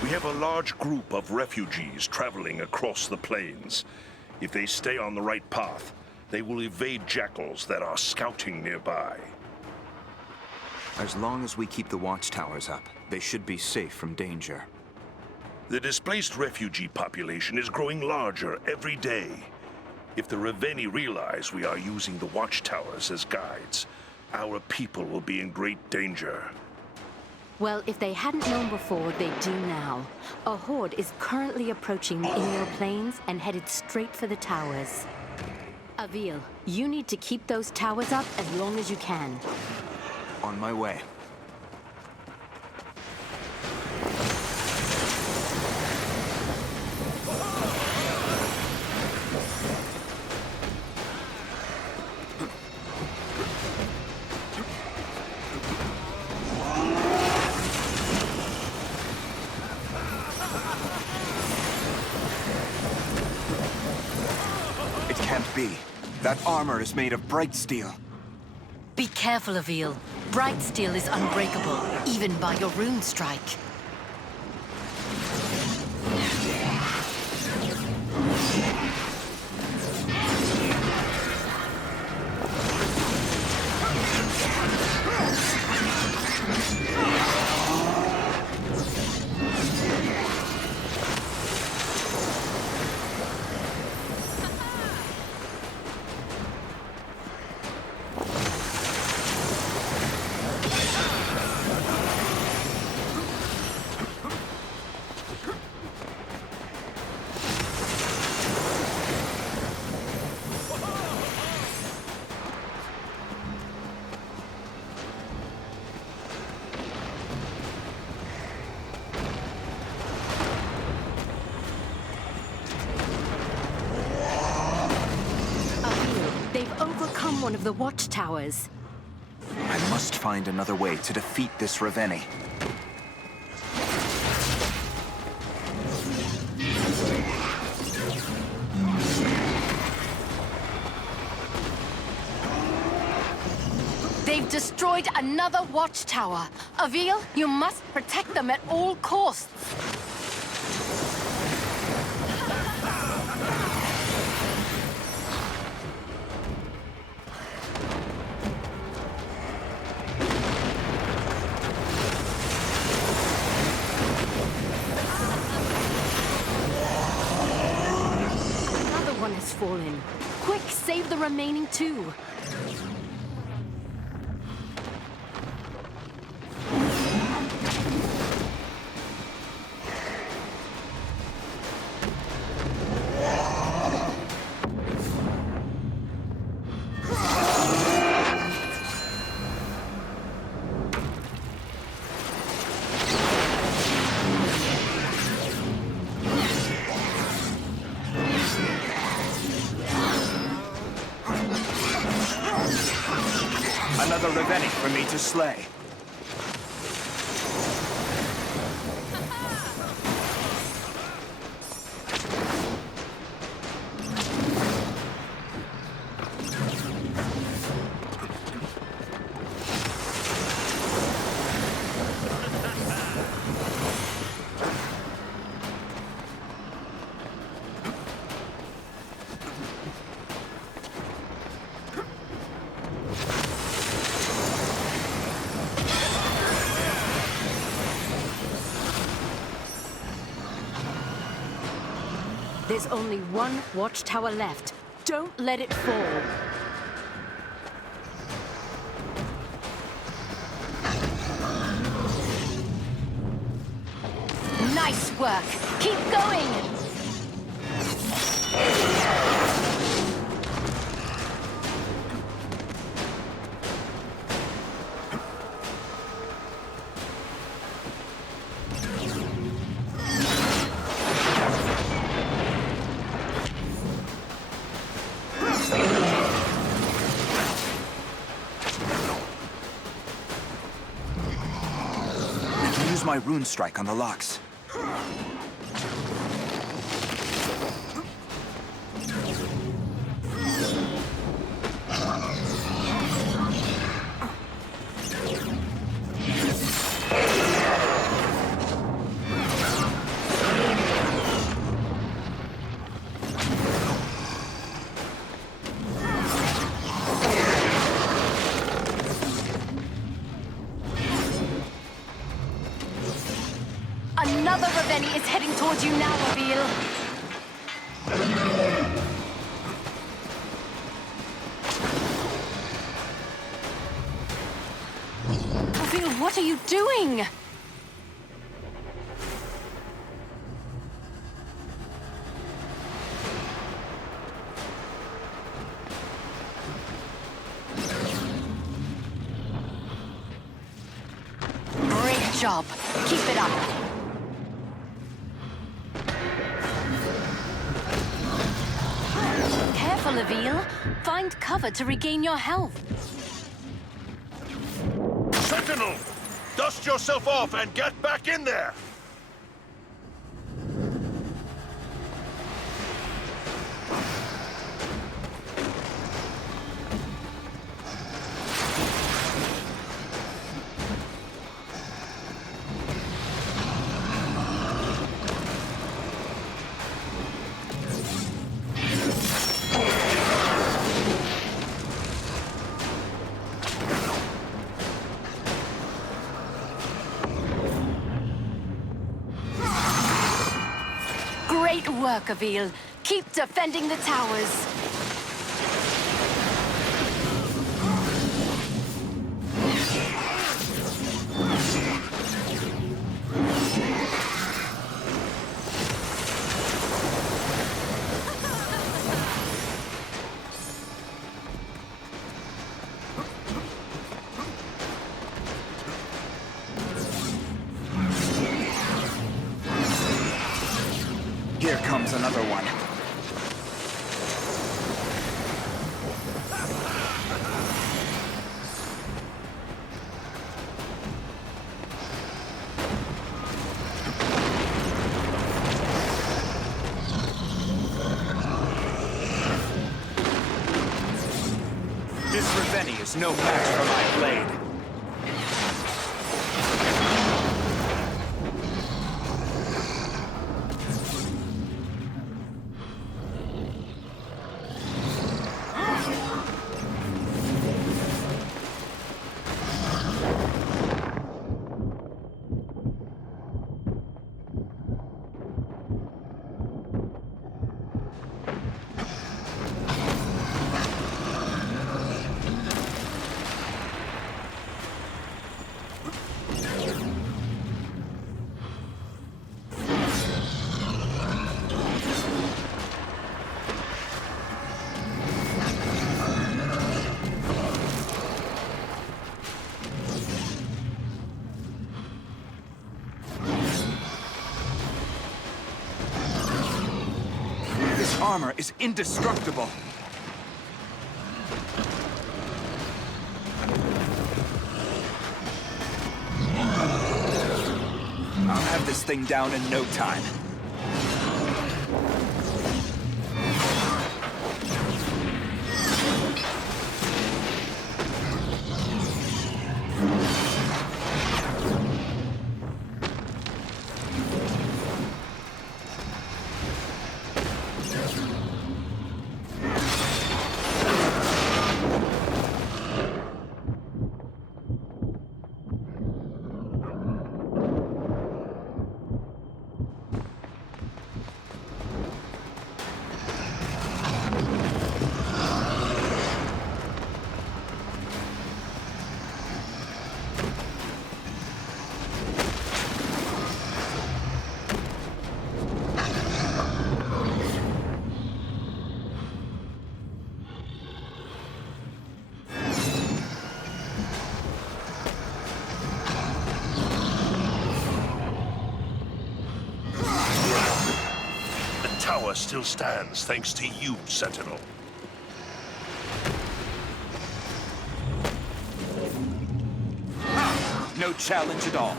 We have a large group of refugees traveling across the plains. If they stay on the right path, they will evade jackals that are scouting nearby. As long as we keep the watchtowers up, they should be safe from danger. The displaced refugee population is growing larger every day. If the Reveni realize we are using the watchtowers as guides, our people will be in great danger. Well, if they hadn't known before, they do now. A horde is currently approaching the inner plains and headed straight for the towers. Avil, you need to keep those towers up as long as you can. On my way. It can't be. That armor is made of bright steel. Be careful, Avil. Bright steel is unbreakable, even by your rune strike. They've overcome one of the watchtowers. I must find another way to defeat this Reveni. They've destroyed another watchtower. Avil, you must protect them at all costs. Has fallen. Quick, save the remaining two. Another Reveni for me to slay. There's only one watchtower left. Don't let it fall. Nice work. Keep going. Use my rune strike on the locks. Ravenni is heading towards you now, Avil. Avil, what are you doing? Great job. Keep it up. Careful, Avil. Find cover to regain your health. Sentinel! Dust yourself off and get back in there! Great work, Avil. Keep defending the towers. Here comes another one. This Ravenni is no match for my blade. Armor is indestructible. I'll have this thing down in no time. Tower still stands thanks to you, Sentinel. No challenge at all.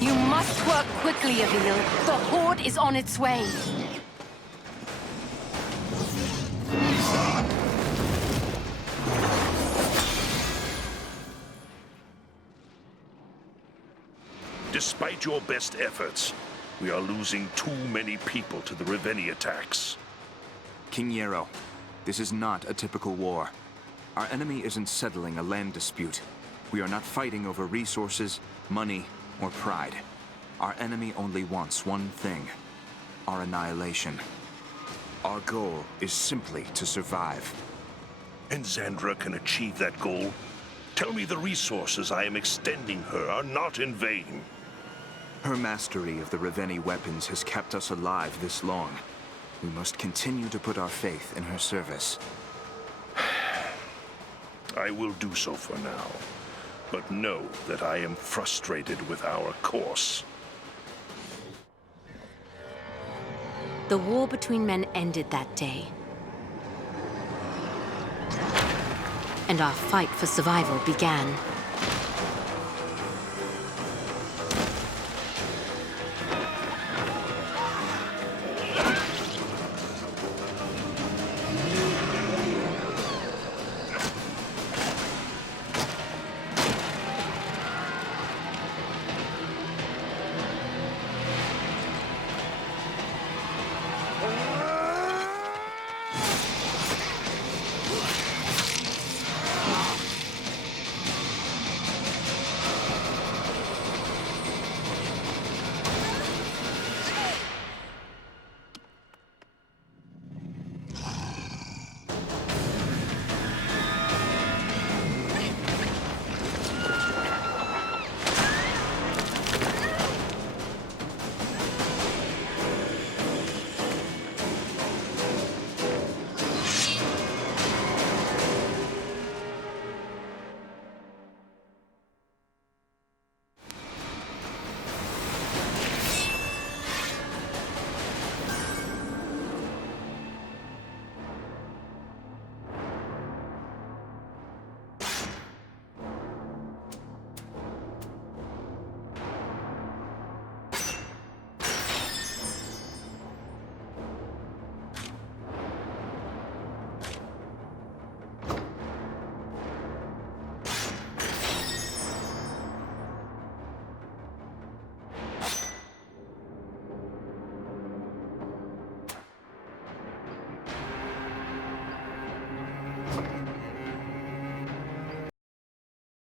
You must work quickly, Avil. The Horde is on its way. Despite your best efforts, we are losing too many people to the Ravenni attacks. King Yarrow, this is not a typical war. Our enemy isn't settling a land dispute. We are not fighting over resources, money, or pride. Our enemy only wants one thing: our annihilation. Our goal is simply to survive. And Xandra can achieve that goal? Tell me the resources I am extending her are not in vain. Her mastery of the Reveni weapons has kept us alive this long. We must continue to put our faith in her service. I will do so for now, but know that I am frustrated with our course. The war between men ended that day. And our fight for survival began.